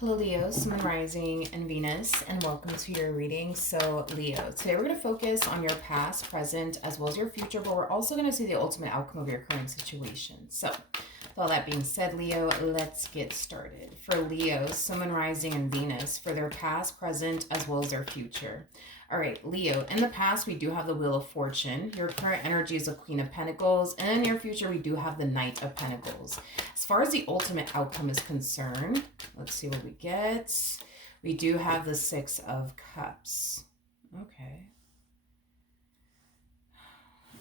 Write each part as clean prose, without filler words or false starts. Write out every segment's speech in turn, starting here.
Hello, Leo, Sun Rising, and Venus, and welcome to your reading. So, Leo, today we're going to focus on your past, present, as well as your future, but we're also going to see the ultimate outcome of your current situation. So, with all that being said, Leo, let's get started. For Leo, Sun Rising, and Venus, for their past, present, as well as their future. All right, Leo, in the past, we do have the Wheel of Fortune. Your current energy is a Queen of Pentacles, and in your future, we do have the Knight of Pentacles. As far as the ultimate outcome is concerned, let's see what we get. We do have the Six of Cups. Okay.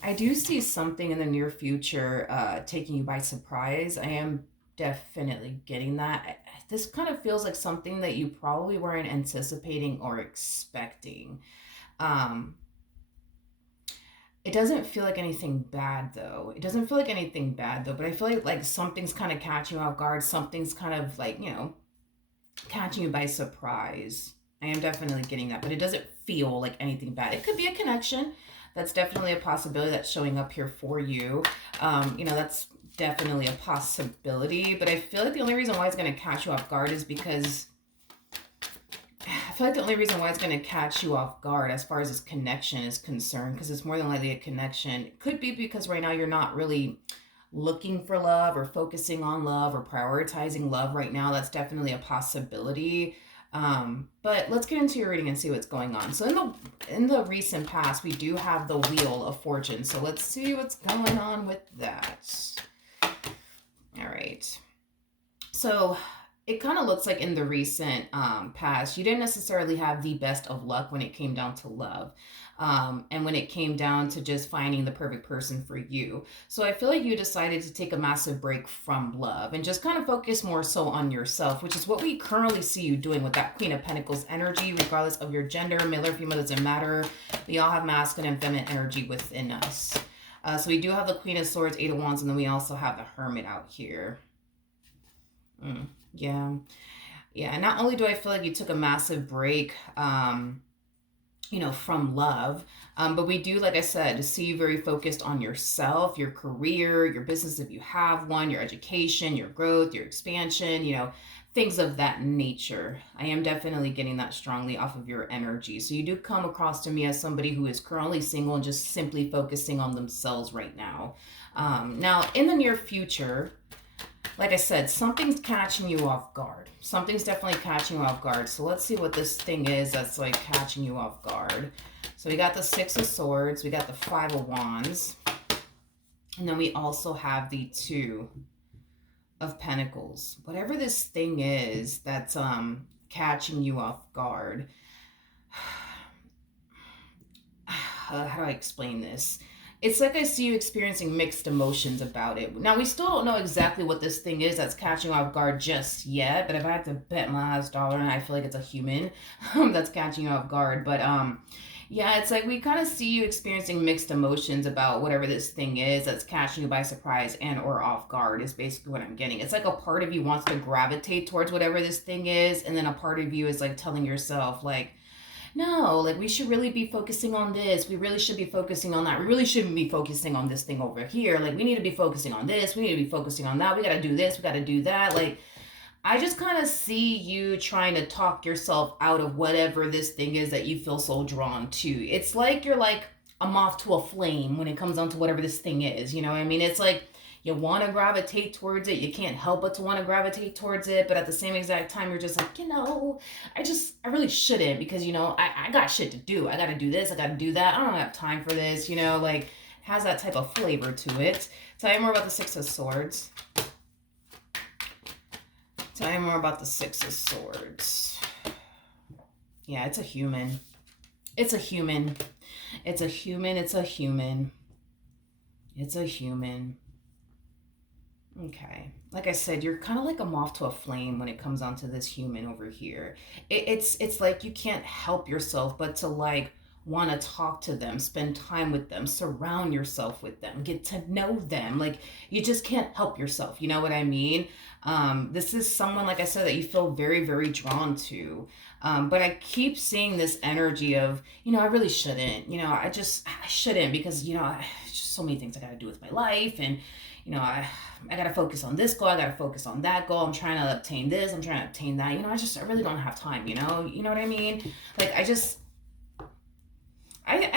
I do see something in the near future taking you by surprise. I am definitely getting that. This kind of feels like something that you probably weren't anticipating or expecting. Um, it doesn't feel like anything bad though. It doesn't feel like anything bad though, but I feel like something's kind of catching you off guard. Something's kind of like, catching you by surprise. I am definitely getting that, but it doesn't feel like anything bad. It could be a connection. That's definitely a possibility that's showing up here for you. That's definitely a possibility, but I feel like the only reason why it's going to catch you off guard is because I feel like the only reason why it's going to catch you off guard as far as this connection is concerned, because it's more than likely a connection. It could be because right now you're not really looking for love or focusing on love or prioritizing love right now. That's definitely a possibility. But let's get into your reading and see what's going on. So in the recent past, we do have the Wheel of Fortune. So let's see what's going on with that. All right. So it kind of looks like in the recent past, you didn't necessarily have the best of luck when it came down to love. And when it came down to just finding the perfect person for you. So I feel like you decided to take a massive break from love and just kind of focus more so on yourself, which is what we currently see you doing with that Queen of Pentacles energy, regardless of your gender, male or female, doesn't matter. We all have masculine and feminine energy within us. So we do have the Queen of Swords, Eight of Wands, and then we also have the Hermit out here. Yeah. Yeah. And not only do I feel like you took a massive break, from love. But we do, like I said, to see you very focused on yourself, your career, your business if you have one, your education, your growth, your expansion, things of that nature. I am definitely getting that strongly off of your energy. So you do come across to me as somebody who is currently single and just simply focusing on themselves right now. Now, in the near future, like I said, something's catching you off guard. Something's definitely catching you off guard. So let's see what this thing is that's like catching you off guard. So we got the Six of Swords, we got the Five of Wands, and then we also have the Two of Pentacles. Whatever this thing is that's catching you off guard. How do I explain this? It's like I see you experiencing mixed emotions about it. Now, we still don't know exactly what this thing is that's catching you off guard just yet, but if I had to bet my last dollar, and I feel like it's a human that's catching you off guard. But yeah, it's like we kind of see you experiencing mixed emotions about whatever this thing is that's catching you by surprise and or off guard is basically what I'm getting. It's like a part of you wants to gravitate towards whatever this thing is, and then a part of you is like telling yourself, like, no, like we should really be focusing on this. We really should be focusing on that. We really shouldn't be focusing on this thing over here. Like we need to be focusing on this. We need to be focusing on that. We got to do this. We got to do that. Like I just kind of see you trying to talk yourself out of whatever this thing is that you feel so drawn to. It's like you're like a moth to a flame when it comes down to whatever this thing is. You know what I mean? It's like you want to gravitate towards it. You can't help but to want to gravitate towards it. But at the same exact time, you're just like, I really shouldn't because, I got shit to do. I got to do this. I got to do that. I don't have time for this, like has that type of flavor to it. Tell you more about the Six of Swords. Tell you more about the Six of Swords. Yeah, it's a human. It's a human. It's a human. It's a human. It's a human. Okay. Like I said, you're kind of like a moth to a flame when it comes onto this human over here. It's like you can't help yourself but to like want to talk to them, spend time with them, surround yourself with them, get to know them. Like you just can't help yourself. You know what I mean? This is someone, like I said, that you feel very, very drawn to. But I keep seeing this energy of, I really shouldn't, I shouldn't because, just so many things I got to do with my life and, I got to focus on this goal. I got to focus on that goal. I'm trying to obtain this. I'm trying to obtain that. I really don't have time, you know what I mean? Like, I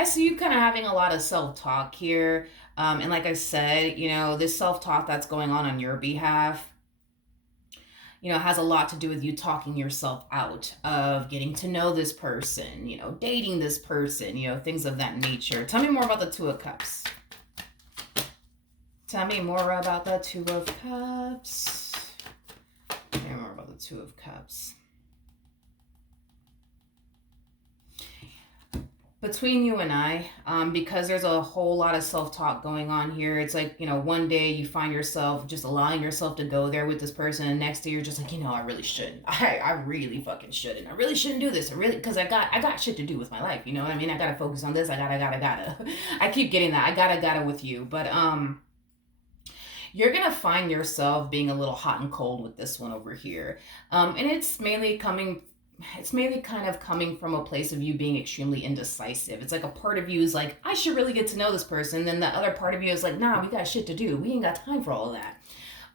see you kind of having a lot of self-talk here. And like I said, this self-talk that's going on your behalf, has a lot to do with you talking yourself out of getting to know this person, dating this person, things of that nature. Tell me more about the Two of Cups. Tell me more about the Two of Cups. Tell me more about the Two of Cups. Between you and I, because there's a whole lot of self-talk going on here, it's like, one day you find yourself just allowing yourself to go there with this person, and next day you're just like, I really shouldn't. I really fucking shouldn't. I really shouldn't do this. Because I got shit to do with my life, you know what I mean? I gotta focus on this. I gotta. I keep getting that. I gotta with you. But, you're gonna find yourself being a little hot and cold with this one over here. And it's mainly kind of coming from a place of you being extremely indecisive. It's like a part of you is like, I should really get to know this person. Then the other part of you is like, nah, we got shit to do. We ain't got time for all of that.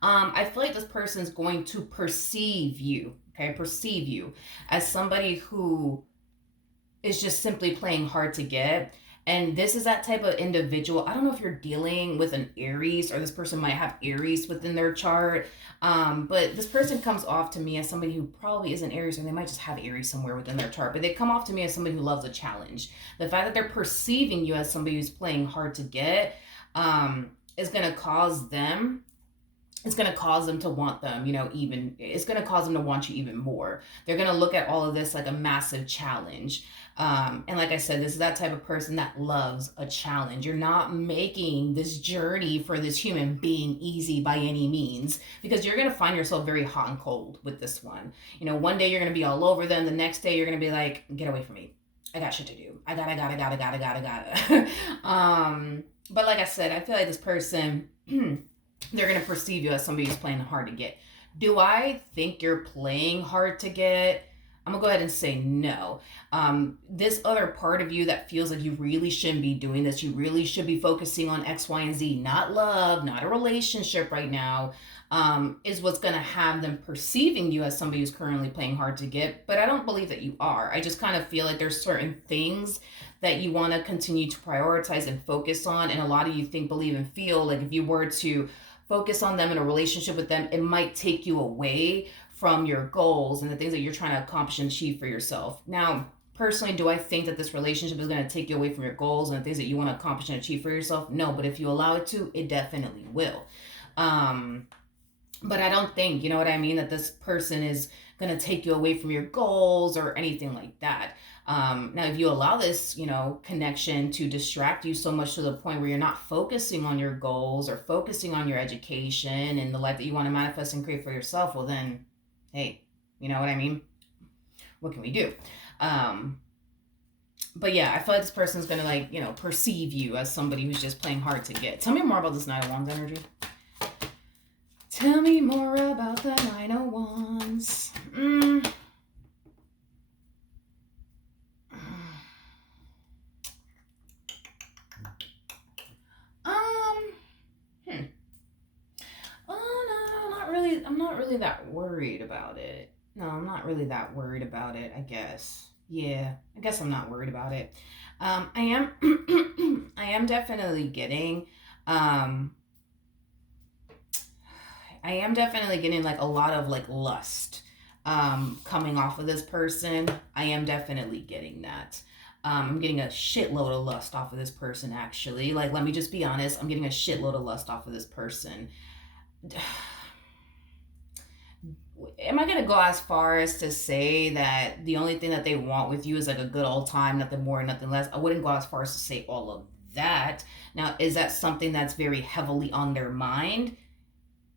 I feel like this person's going to perceive you as somebody who is just simply playing hard to get. And this is that type of individual. I don't know if you're dealing with an Aries, or this person might have Aries within their chart. But this person comes off to me as somebody who probably isn't Aries, or they might just have Aries somewhere within their chart. But they come off to me as somebody who loves a challenge. The fact that they're perceiving you as somebody who's playing hard to get is going to cause them. It's going to cause them to want them, it's going to cause them to want you even more. They're going to look at all of this like a massive challenge. And like I said, this is that type of person that loves a challenge. You're not making this journey for this human being easy by any means, because you're going to find yourself very hot and cold with this one. One day you're going to be all over them. The next day you're going to be like, get away from me. I got shit to do. I gotta. But like I said, I feel like this person, they're going to perceive you as somebody who's playing hard to get. Do I think you're playing hard to get? I'm going to go ahead and say no. This other part of you that feels like you really shouldn't be doing this, you really should be focusing on X, Y, and Z, not love, not a relationship right now, is what's going to have them perceiving you as somebody who's currently playing hard to get. But I don't believe that you are. I just kind of feel like there's certain things that you want to continue to prioritize and focus on. And a lot of you think, believe, and feel like if you were to focus on them in a relationship with them, it might take you away from your goals and the things that you're trying to accomplish and achieve for yourself. Now, personally, do I think that this relationship is going to take you away from your goals and the things that you want to accomplish and achieve for yourself? No, but if you allow it to, it definitely will. But I don't think, you know what I mean, that this person is going to take you away from your goals or anything like that. Now, if you allow this, connection to distract you so much to the point where you're not focusing on your goals or focusing on your education and the life that you want to manifest and create for yourself, well then, hey, you know what I mean? What can we do? But yeah, I feel like this person's going to perceive you as somebody who's just playing hard to get. Tell me more about this Nine of Wands energy. Tell me more about the Nine of Wands. Oh, no, I'm not really that worried about it. No, I'm not really that worried about it, I guess. Yeah, I guess I'm not worried about it. I am, I am definitely getting, like a lot of like lust, coming off of this person. I am definitely getting that. I'm getting a shitload of lust off of this person, actually. Like, let me just be honest. I'm getting a shitload of lust off of this person. Am I going to go as far as to say that the only thing that they want with you is like a good old time, nothing more, nothing less? I wouldn't go as far as to say all of that. Now, is that something that's very heavily on their mind?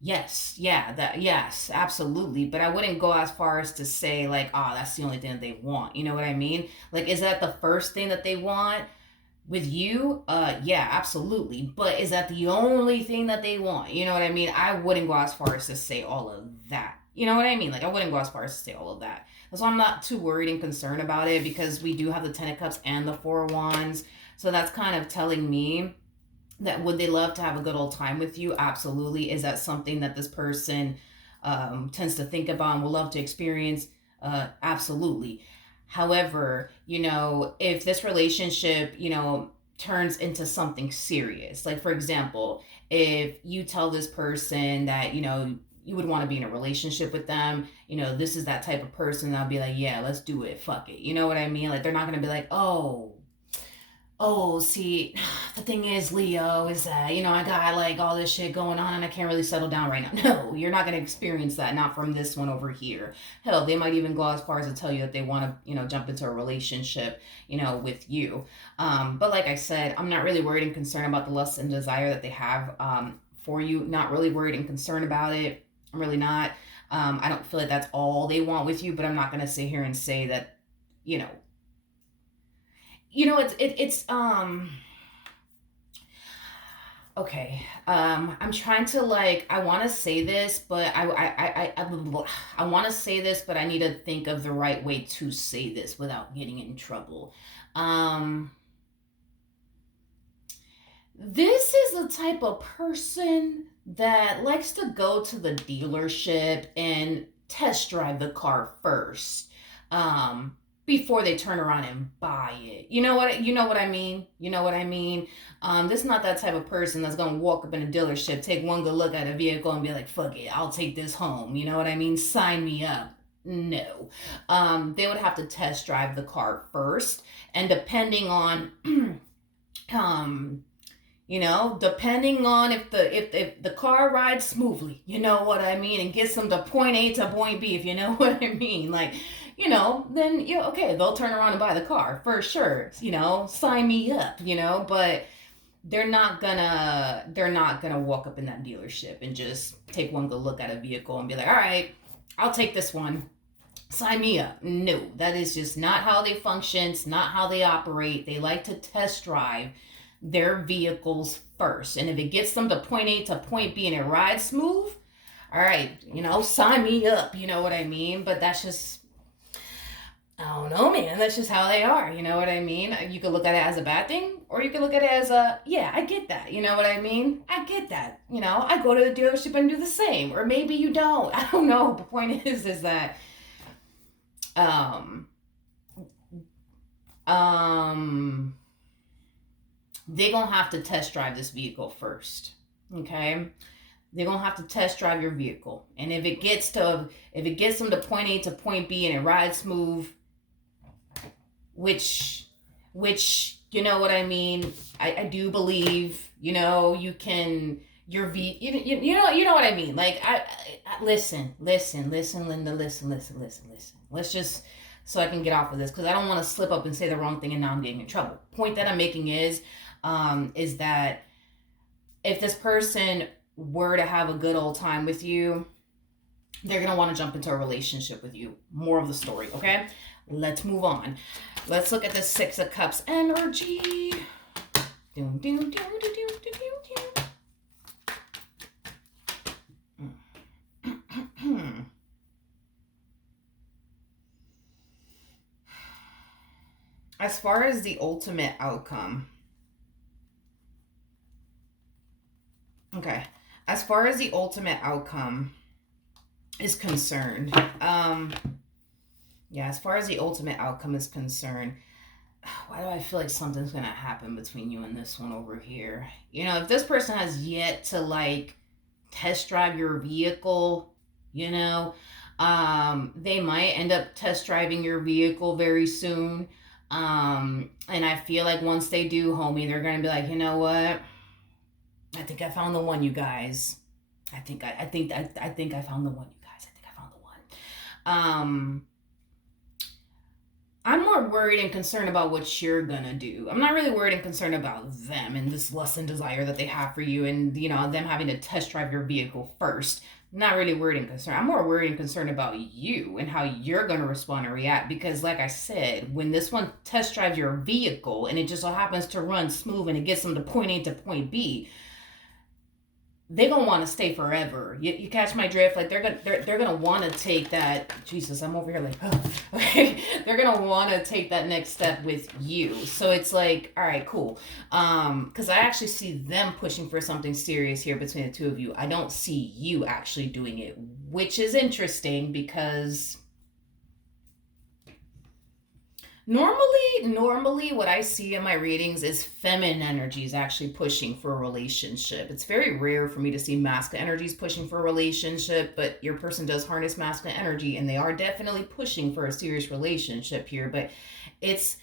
Yes, yes, absolutely. But I wouldn't go as far as to say like, that's the only thing that they want. You know what I mean? Like, is that the first thing that they want with you? Yeah, absolutely. But is that the only thing that they want? You know what I mean? I wouldn't go as far as to say all of that. You know what I mean? Like, I wouldn't go as far as to say all of that. That's why I'm not too worried and concerned about it, because we do have the Ten of Cups and the Four of Wands. So that's kind of telling me That would they love to have a good old time with you? Absolutely. Is that something that this person tends to think about and would love to experience? Absolutely. However, if this relationship, turns into something serious, like for example, if you tell this person that, you would want to be in a relationship with them, this is that type of person that'll be like, yeah, let's do it, fuck it. You know what I mean? Like they're not gonna be like, oh, see, the thing is, Leo, is that, I got like all this shit going on and I can't really settle down right now. No, you're not going to experience that, not from this one over here. Hell, they might even go as far as to tell you that they want to, jump into a relationship, with you. But like I said, I'm not really worried and concerned about the lust and desire that they have for you. Not really worried and concerned about it. I'm really not. I don't feel like that's all they want with you, but I'm not going to sit here and say that, you know, it's okay. I'm trying to like I want to say this, but I want to say this, but I need to think of the right way to say this without getting in trouble. Um this is the type of person that likes to go to the dealership and test drive the car first. Before they turn around and buy it. You know what I mean? You know what I mean? This is not that type of person that's gonna walk up in a dealership, take one good look at a vehicle and be like, fuck it, I'll take this home. You know what I mean? Sign me up. No. They would have to test drive the car first. And depending on um depending on if the car rides smoothly, you know what I mean, and gets them to point A to point B, if you know what I mean, like, then okay, they'll turn around and buy the car for sure, sign me up, but they're not gonna walk up in that dealership and just take one good look at a vehicle and be like, all right, I'll take this one, sign me up. No, that is just not how they function. It's not how they operate. They like to test drive their vehicles first. And if it gets them to point A to point B and it rides smooth, all right, sign me up. You know what I mean? But that's just, I don't know, man. That's just how they are. You know what I mean? You could look at it as a bad thing, or you could look at it as yeah, I get that. You know what I mean? I get that. I go to the dealership and do the same. Or maybe you don't. I don't know. The point is that, um, um, they're gonna have to test drive this vehicle first. Okay, they're gonna have to test drive your vehicle, and if it gets them to point A to point B and it rides smooth, which you know what I mean. I do believe you can you know what I mean. Like listen, Linda, listen. Let's just so I can get off of this because I don't want to slip up and say the wrong thing and now I'm getting in trouble. Point that I'm making is that if this person were to have a good old time with you, they're going to want to jump into a relationship with you. More of the story, okay? Let's move on. Let's look at the Six of Cups energy. Doom, doom, doom, doom, doom, doom, doom. As far as the ultimate outcome, okay, as far as the ultimate outcome is concerned, yeah, as far as the ultimate outcome is concerned, why do I feel like something's gonna happen between you and this one over here? If this person has yet to like test drive your vehicle, they might end up test driving your vehicle very soon. And I feel like once they do, homie, they're gonna be like, you know what? I think I found the one, you guys. I think I found the one, you guys. I think I found the one. I'm more worried and concerned about what you're gonna do. I'm not really worried and concerned about them and this lust and desire that they have for you, and them having to test drive your vehicle first. Not really worried and concerned. I'm more worried and concerned about you and how you're going to respond and react. Because like I said, when this one test drives your vehicle and it just so happens to run smooth and it gets them to point A to point B, they're gonna want to stay forever. You catch my drift? Like they're gonna want to take that. Jesus, I'm over here like, oh, okay. They're gonna want to take that next step with you. So it's like, all right, cool. Because I actually see them pushing for something serious here between the two of you. I don't see you actually doing it, which is interesting because normally what I see in my readings is feminine energies actually pushing for a relationship. It's very rare for me to see masculine energies pushing for a relationship, but your person does harness masculine energy and they are definitely pushing for a serious relationship here, but it's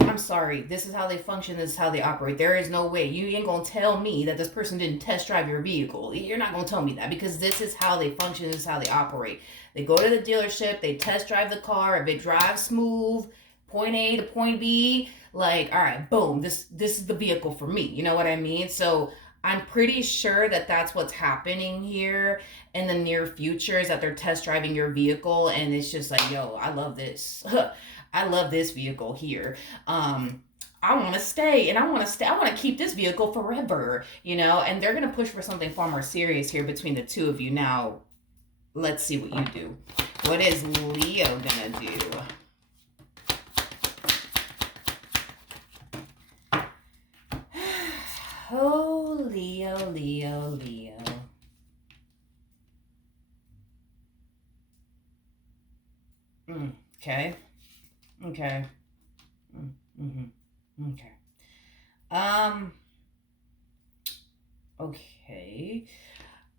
I'm sorry, this is how they function, this is how they operate. There is no way. You ain't gonna tell me that this person didn't test drive your vehicle. You're not gonna tell me that because this is how they function, this is how they operate. They go to the dealership, they test drive the car, if it drives smooth, point A to point B, like, all right, boom, this is the vehicle for me. You know what I mean? So I'm pretty sure that that's what's happening here in the near future is that they're test driving your vehicle and it's just like, yo, I love this. I love this vehicle here. I want to stay and I want to stay. I want to keep this vehicle forever, and they're going to push for something far more serious here between the two of you. Now, let's see what you do. What is Leo going to do? Oh, Leo, Leo, Leo. Okay. Okay. Mm-hmm. Okay. Um, okay.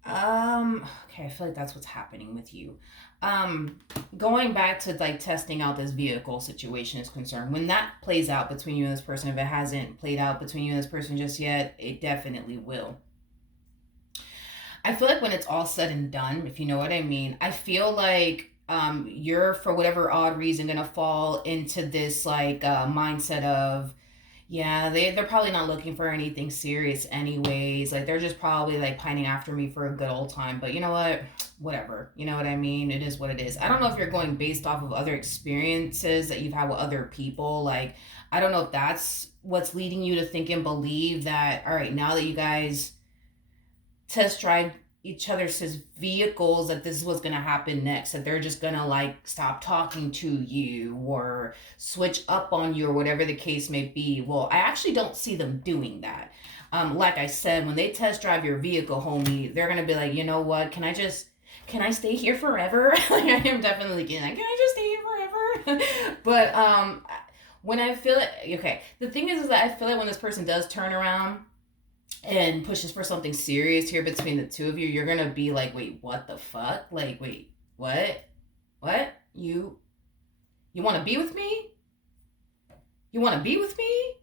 Okay, I feel like that's what's happening with you. Um, Going back to like testing out this vehicle situation is concerned. When that plays out between you and this person, if it hasn't played out between you and this person just yet, it definitely will. I feel like when it's all said and done, if you know what I mean, I feel like you're for whatever odd reason gonna fall into this like mindset of yeah, they're probably not looking for anything serious anyways. Like they're just probably like pining after me for a good old time. But you know what? Whatever. You know what I mean? It is what it is. I don't know if you're going based off of other experiences that you've had with other people. Like I don't know if that's what's leading you to think and believe that all right, now that you guys test drive each other's vehicles that this is what's gonna happen next, that they're just gonna like stop talking to you or switch up on you or whatever the case may be. Well, I actually don't see them doing that. Like I said, when they test drive your vehicle, homie, they're gonna be like, you know what, can I stay here forever? Like I am definitely getting like, can I just stay here forever? But when I feel it, okay, the thing is that I feel like when this person does turn around and pushes for something serious here between the two of you, you're gonna be like, wait, what the fuck? Like, wait, what? What? You want to be with me? You want to be with me?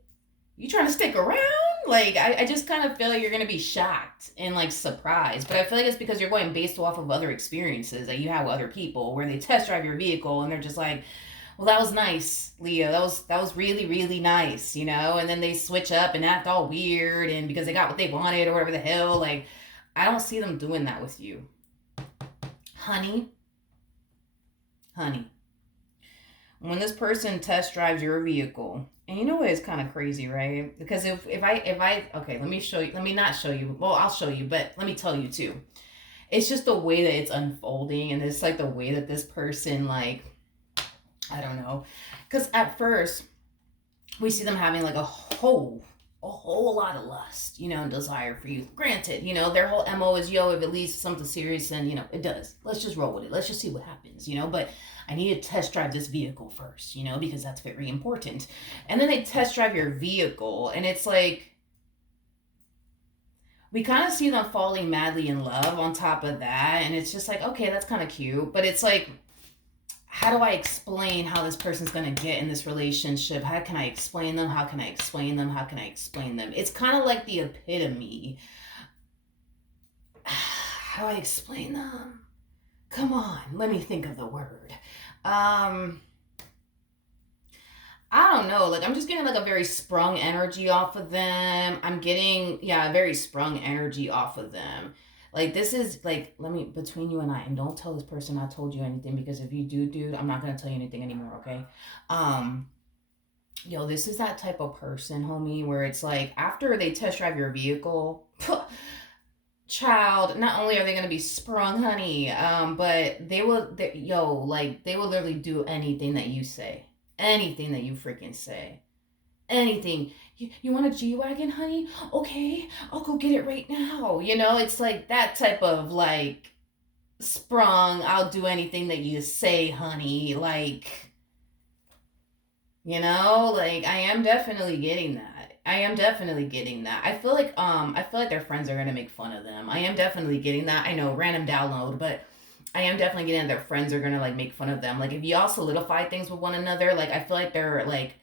You trying to stick around? Like, I just kind of feel like you're gonna be shocked and like surprised. But I feel like it's because you're going based off of other experiences that you have with other people where they test drive your vehicle and they're just like, well, that was nice, Leo. That was really, really nice, And then they switch up and act all weird, and because they got what they wanted or whatever the hell. Like, I don't see them doing that with you, honey. Honey, when this person test drives your vehicle, and you know what is kind of crazy, right? Because if I okay, let me show you. Let me not show you. Well, I'll show you, but let me tell you too. It's just the way that it's unfolding, and it's like the way that this person like I don't know. Because at first, we see them having like a whole lot of lust, and desire for you. Granted, their whole MO is, yo, if it leads to something serious, then, it does. Let's just roll with it. Let's just see what happens, But I need to test drive this vehicle first, because that's very important. And then they test drive your vehicle, and it's like, we kind of see them falling madly in love on top of that. And it's just like, okay, that's kind of cute. But it's like, how do I explain how this person's going to get in this relationship? How can I explain them? How can I explain them? How can I explain them? It's kind of like the epitome. How do I explain them? Come on, let me think of the word. I don't know. Like, I'm just getting like a very sprung energy off of them. I'm getting, yeah, a very sprung energy off of them. Like, this is like, let me, between you and I, and don't tell this person I told you anything, because if you do, dude, I'm not going to tell you anything anymore, okay? Um, Yo, this is that type of person, homie, where it's like, after they test drive your vehicle, child, not only are they gonna be sprung, honey, but they will literally do anything that you say, anything that you freaking say, anything. You want a G wagon, honey? Okay, I'll go get it right now. It's like that type of like sprung. I'll do anything that you say, honey. Like I am definitely getting that. I am definitely getting that. I feel like their friends are gonna make fun of them. I am definitely getting that. I know, random download, but I am definitely getting that their friends are gonna like make fun of them. Like if y'all solidify things with one another, like I feel like their like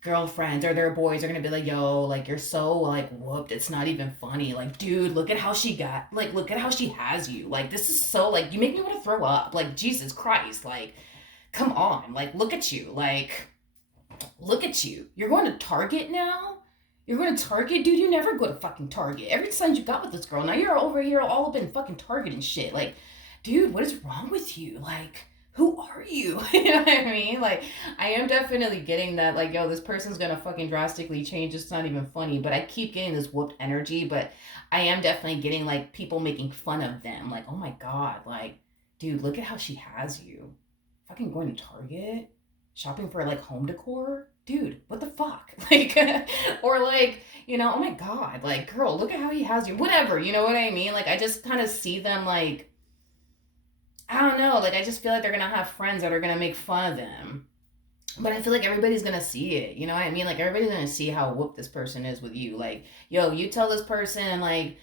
girlfriends or their boys are gonna be like, yo, like you're so like whooped. It's not even funny. Like, dude, look at how she has you. Like this is so like you make me want to throw up. Like Jesus Christ. Like, come on. Like look at you. Like look at you. You're going to Target now? You're going to Target? Dude, you never go to fucking Target. Every time you got with this girl, now you're over here all up in fucking Target and shit. Like, dude, what is wrong with you? Like, who are you? You know what I mean? Like, I am definitely getting that, like, yo, this person's gonna fucking drastically change. It's not even funny. But I keep getting this whooped energy. But I am definitely getting, like, people making fun of them. Like, oh my God. Like, dude, look at how she has you. Fucking going to Target? Shopping for like home decor, dude, what the fuck? Like, or like, oh my God, like, girl, look at how he has you, whatever, you know what I mean? Like, I just kind of see them like, I don't know, like, I just feel like they're gonna have friends that are gonna make fun of them. But I feel like everybody's gonna see it, you know what I mean? Like, everybody's gonna see how whooped this person is with you. Like, yo, you tell this person, like,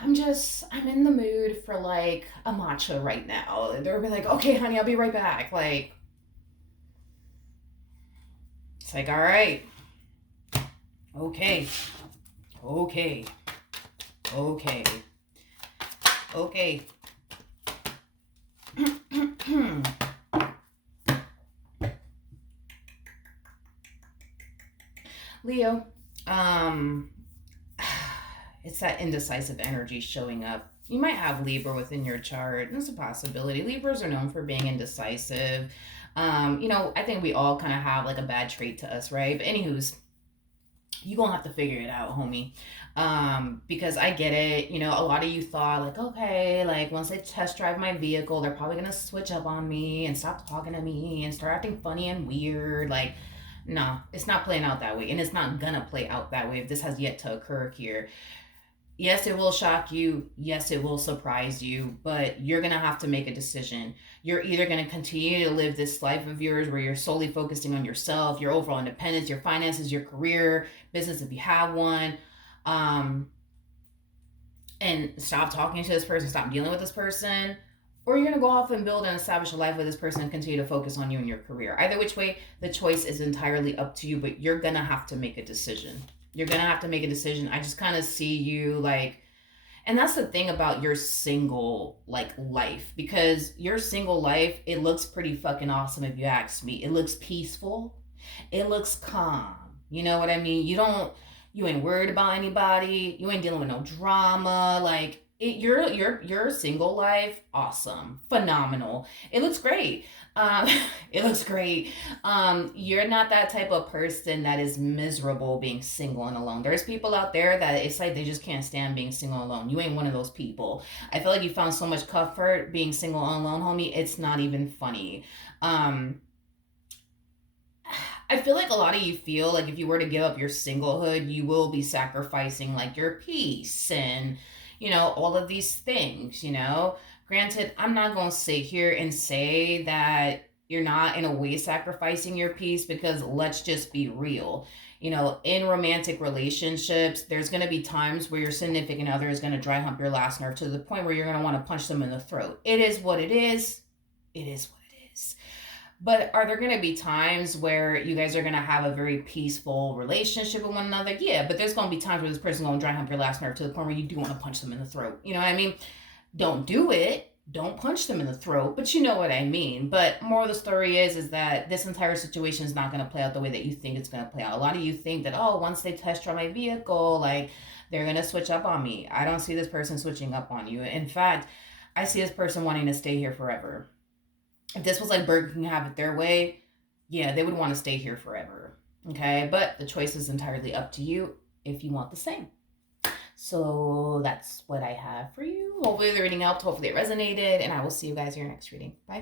I'm in the mood for like a matcha right now. They'll be like, okay, honey, I'll be right back. Like, it's like, all right, okay, okay, okay, okay. Leo, um, it's that indecisive energy showing up. You might have Libra within your chart. That's a possibility. Libras are known for being indecisive. I think we all kind of have like a bad trait to us, right? But anywho's, you gonna have to figure it out, homie. Because I get it. A lot of you thought like, okay, like once they test drive my vehicle, they're probably gonna switch up on me and stop talking to me and start acting funny and weird. Like, no, it's not playing out that way, and it's not gonna play out that way if this has yet to occur here. Yes, it will shock you. Yes, it will surprise you, but you're going to have to make a decision. You're either going to continue to live this life of yours where you're solely focusing on yourself, your overall independence, your finances, your career, business if you have one, um, and stop talking to this person, stop dealing with this person, or you're going to go off and build and establish a life with this person and continue to focus on you and your career. Either which way, the choice is entirely up to you, but you're going to have to make a decision. You're going to have to make a decision. I just kind of see you like, and that's the thing about your single like life, because your single life, it looks pretty fucking awesome if you ask me. It looks peaceful. It looks calm. You know what I mean? You ain't worried about anybody. You ain't dealing with no drama. Like your single life, awesome, phenomenal. It looks great. Um, it looks great. You're not that type of person that is miserable being single and alone. There's people out there that it's like they just can't stand being single and alone. You ain't one of those people. I feel like you found so much comfort being single and alone, homie. It's not even funny. Um, I feel like a lot of you feel like if you were to give up your singlehood, you will be sacrificing like your peace and, all of these things. Granted, I'm not going to sit here and say that you're not in a way sacrificing your peace, because let's just be real. In romantic relationships, there's going to be times where your significant other is going to dry hump your last nerve to the point where you're going to want to punch them in the throat. It is what it is. It is what it is. But are there going to be times where you guys are going to have a very peaceful relationship with one another? Yeah, but there's going to be times where this person's going to dry hump your last nerve to the point where you do want to punch them in the throat. You know what I mean? Don't do it. Don't punch them in the throat, but you know what I mean. But more of the story is that this entire situation is not going to play out the way that you think it's going to play out. A lot of you think that, oh, once they test drive my vehicle, like they're going to switch up on me. I don't see this person switching up on you. In fact, I see this person wanting to stay here forever. If this was like Burger King have it their way, yeah, they would want to stay here forever. Okay, but the choice is entirely up to you if you want the same. So that's what I have for you. Hopefully the reading helped. Hopefully it resonated. And I will see you guys in your next reading. Bye.